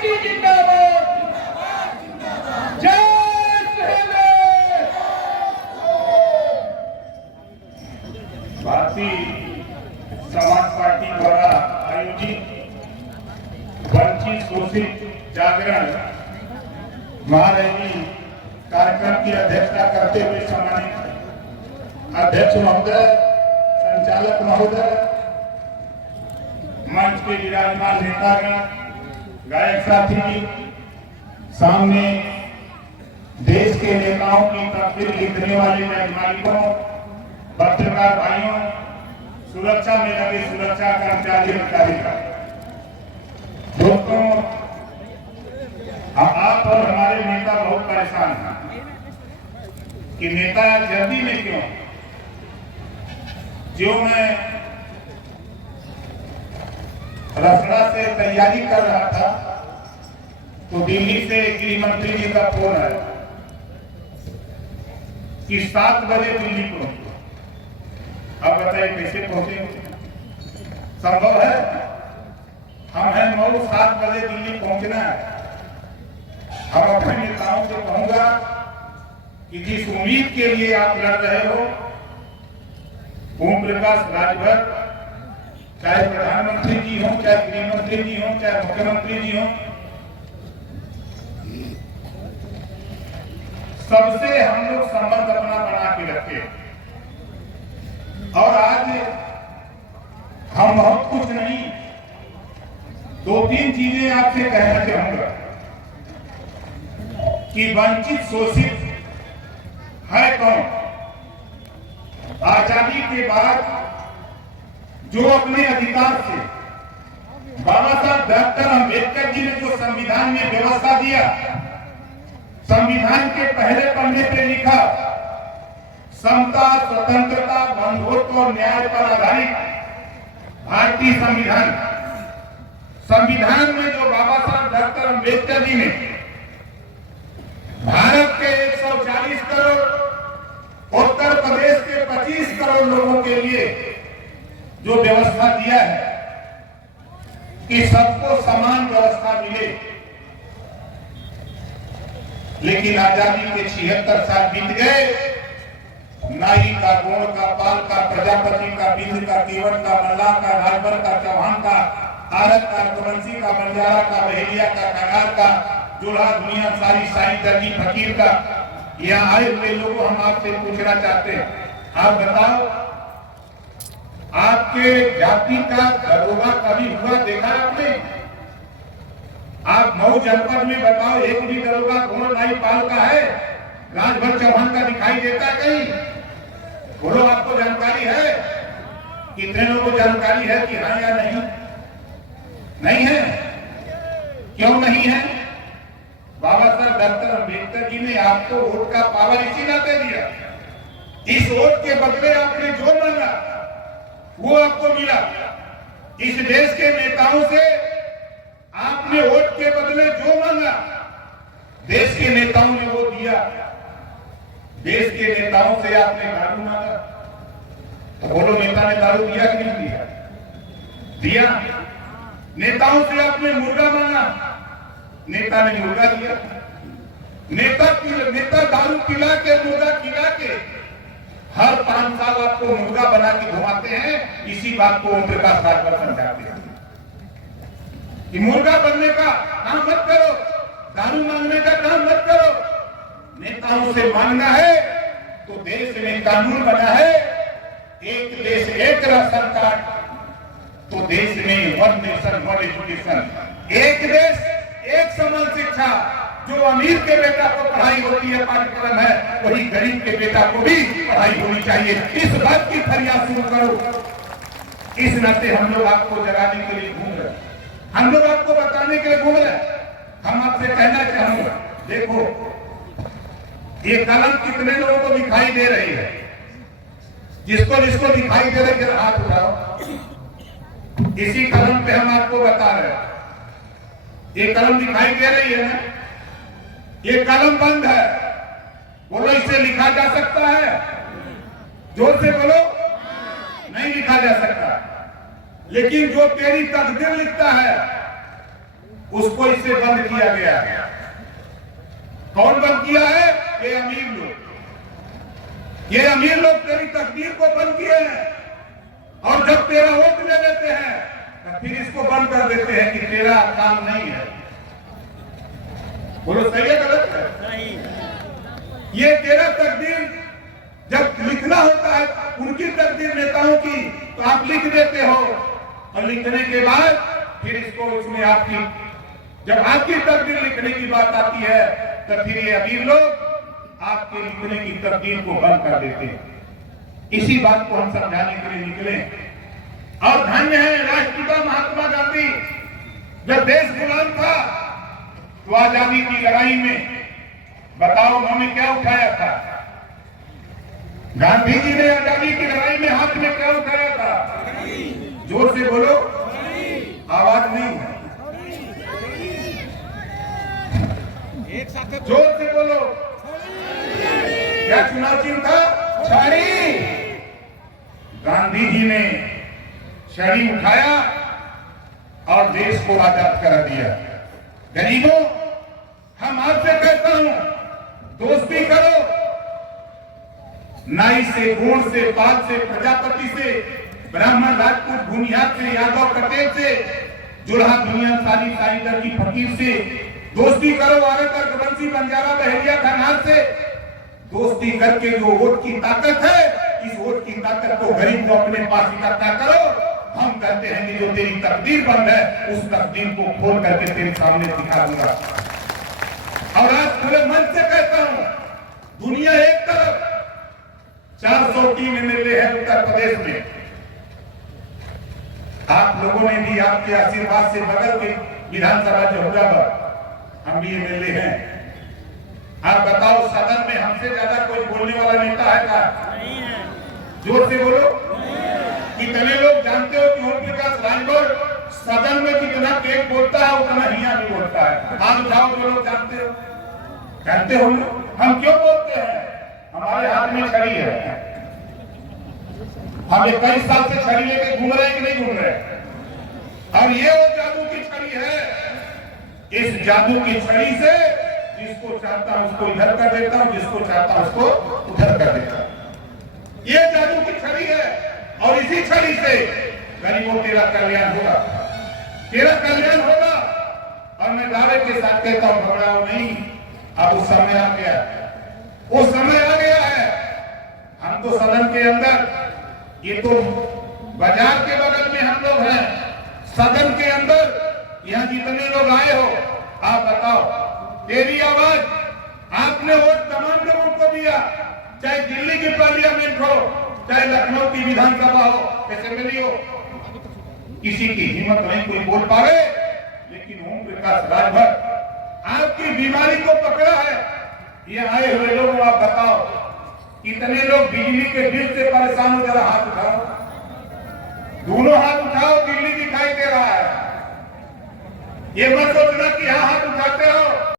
Party जिंदाबाद, जय Hind. Bharatiya Samaj party द्वारा आयोजित वंचित शोषित जागरण महारैली कार्यक्रम की अध्यक्षता करते हुए सम्मानित अध्यक्ष महोदय, संचालक महोदय, मंच के विराजमान नेतागण, गायक साथी, सामने देश के नेताओं की तस्वीर लिखने वाले वैज्ञानिकों, पत्रकार भाइयों, सुरक्षा में लगे सुरक्षा कर्मचारी अधिकारी, दोस्तों, आप और हमारे नेता बहुत परेशान हैं कि नेता जल्दी में क्यों। जो मैं रसड़ा से तैयारी कर रहा था तो दिल्ली से गृह मंत्री जी का फोन आया कि 7 बजे दिल्ली पहुंचे। अब बताइए कैसे पहुंचे? संभव है? हम हैं मऊ, 7 बजे दिल्ली पहुंचना है। हम अपने नेताओं से कहूंगा कि जिस उम्मीद के लिए आप लड़ रहे हो, ओम प्रकाश राजभर, चाहे प्रधानमंत्री जी हो, चाहे गृह मंत्री जी हो, चाहे मुख्यमंत्री जी हो, सबसे हम लोग संबंध अपना बना के रखे। और आज हम बहुत कुछ नहीं, 2-3 चीजें आपसे कहना चाहूंगा कि वंचित शोषित है कौन। आजादी के बाद जो अपने अधिकार से बाबा साहब डॉक्टर अम्बेडकर जी ने जो संविधान में व्यवस्था दिया, संविधान के पहले पन्ने पे लिखा समता, स्वतंत्रता, बंधुत्व और न्याय पर आधारित भारतीय संविधान। संविधान में जो बाबा साहब डॉक्टर अम्बेडकर जी ने भारत के 140 करोड़, उत्तर प्रदेश के 25 करोड़ लोगों के लिए जो व्यवस्था दिया है कि सबको समान व्यवस्था मिले, लेकिन आजादी के 76 साल बीत गए। नाई का, गोड़ का, पाल का, प्रजापति का, बिंद का, केवट का, मल्लाह का, राजभर का, चौहान का, आरत का, रघुवंशी का, बंजारा का, बहेलिया का, कगार का, जोड़ा, दुनिया, सारी, साई, दर्जी, फकीर का। यहाँ आए हुए लोगों, हम आपसे पूछना चाहते हैं, आप बताओ, आपके जाति का दरोगा कभी हुआ देखा आपने? आप मऊ जनपद में बताओ, एक भी दरोगा गोड़, नाई, पाल का है? राजभर, चौहान का दिखाई देता कहीं? बोलो, आपको जानकारी है? कितने लोगों को जानकारी है कि हाँ या नहीं? नहीं है। क्यों नहीं है? बाबा साहब डॉक्टर अम्बेडकर जी ने आपको वोट का पावर इसी नाते दिया। इस वोट के बदले आपने जो मांगा वो आपको मिला। इस देश के नेताओं से आपने वोट के बदले जो मांगा, देश के नेताओं ने वो दिया। देश के नेताओं से आपने दारू मांगा, तो बोलो, नेता ने दारू दिया कि नहीं दिया? दिया। नेताओं से आपने मुर्गा मांगा, नेता ने मुर्गा दिया। नेता दारू पिला के, मुर्गा खिला के हर 5 साल आपको मुर्गा बना के घुमाते हैं। इसी बात को ओम प्रकाश राजभर समझाते हैं कि मुर्गा बनने का काम मत करो, दारू मांगने का काम मत करो। नेताओं से मांगना है तो देश में कानून बना है, एक देश एक राशन कार्ड, तो देश में 1 नेशन 1 एजुकेशन, एक देश एक समान शिक्षा। जो अमीर के बेटा को पढ़ाई होती है, पाठ्यक्रम है, वही गरीब के बेटा को भी पढ़ाई होनी चाहिए। इस बात की फरियाद शुरू करो। इस नाते हम लोग आपको जगाने के लिए घूम रहे, हम लोग आपको बताने के लिए घूम रहे। हम आपसे कहना चाहूंगा, देखो, ये कलम कितने लोगों को दिखाई दे रही है? जिसको जिसको दिखाई दे रही है हाथ उठाओ। इसी कलम पे हम आपको बता रहे हैं। ये कलम दिखाई दे रही है ना? ये कलम बंद है। बोलो, इसे लिखा जा सकता है? जोर से बोलो। नहीं लिखा जा सकता। लेकिन जो तेरी तकदीर लिखता है, उसको इससे बंद किया गया है। कौन बंद किया है? ये अमीर लोग। ये अमीर लोग तेरी तकदीर को बंद किए हैं, और जब तेरा वोट ले लेते हैं तो फिर इसको बंद कर देते हैं कि तेरा काम नहीं है। बोलो सही है गलत है? ये तेरा तकदीर जब लिखना होता है उनकी तकदीर नेताओं की, तो आप लिख देते हो, और लिखने के बाद फिर इसको उसमें आपकी, जब आपकी तकदीर लिखने की बात आती है तो फिर ये अमीर लोग आपके लिखने की तकदीर को बंद कर देते हैं। इसी बात को हम समझाने के लिए निकले। और धन्य है राष्ट्रपिता महात्मा गांधी, जब देश गुलाम था तो आजादी की लड़ाई में बताओ उन्होंने क्या उठाया था? गांधी जी ने आजादी की लड़ाई में हाथ में क्या उठाया था? जोर से बोलो, आवाज नहीं है, जोर से बोलो। क्या चुनाव चिन्ह था? छड़ी। गांधी जी ने छड़ी उठाया और देश को आजाद करा दिया। गरीबों, हम आपसे कहता हूं, दोस्ती करो, नाई से, गोंड से, पाल से, प्रजापति से, ब्राह्मण, राजपूत, भूमिहार से, यादव, पटेल से, जुल्हा, दुनिया, सारी साइंदर की फकीर से दोस्ती करो, आरत, रघुवंशी, बंजारा, बहेलिया, खनहार से दोस्ती करके जो वोट की ताकत है, इस वोट की ताकत को गरीब को अपने पास इकट्ठा करो। हम कहते हैं कि जो तेरी तकदीर बंद है, उस तकदीर को खोल करके तेरे सामने दिखा दूंगा। और आज खुले मन से कहता हूं, दुनिया एक तरफ 403 एमएलए है उत्तर प्रदेश में, आप लोगों ने भी आपके आशीर्वाद से बगल के विधानसभा जो होगा, हम भी एमएलए हैं। आप बताओ, सदन में हमसे ज्यादा कोई बोलने वाला नेता है क्या? नहीं है। जोर से बोलो। कितने लोग जानते हो कि ओम प्रकाश राजभर सदन में जितना तेज बोलता है उतना हिया भी बोलता है? हाथ उठाओ जो लोग जानते हो। जानते हो हम क्यों बोलते हैं? हमारे हाथ में छड़ी है। हम 21 साल से छड़ी लेके घूम रहे हैं कि नहीं घूम रहे? और ये वो जादू की छड़ी है। इस जादू की छड़ी से जिसको चाहता हूं उसको इधर कर देता हूं, जिसको चाहता हूं उसको उधर कर देता हूं। ये जादू की छड़ी है, और इसी छड़ी से गरीबों तेरा कल्याण होगा, तेरा कल्याण होगा। और मैं दावे के साथ कहता हूं, घबराओ नहीं, अब उस समय आ गया, वो समय आ गया है। हम तो सदन के अंदर, ये तो बाजार के बगल में हम लोग हैं, सदन के अंदर यहाँ जितने लोग आए हो, आप बताओ, तेरी आवाज, आपने वोट तमाम लोगों को दिया, चाहे दिल्ली की पार्लियामेंट हो, चाहे लखनऊ की विधानसभा हो, असेंबली हो, किसी की हिम्मत नहीं कोई बोल पावे। लेकिन ओम प्रकाश राजभर आपकी बीमारी को पकड़ा है। ये आए हुए लोग, आप बताओ कितने लोग बिजली के बिल से परेशान हो? जरा हाथ उठाओ, दोनों हाथ उठाओ, बिजली दिखाई दे रहा है। ये मत सोचना कि हाँ हाथ उठाते हो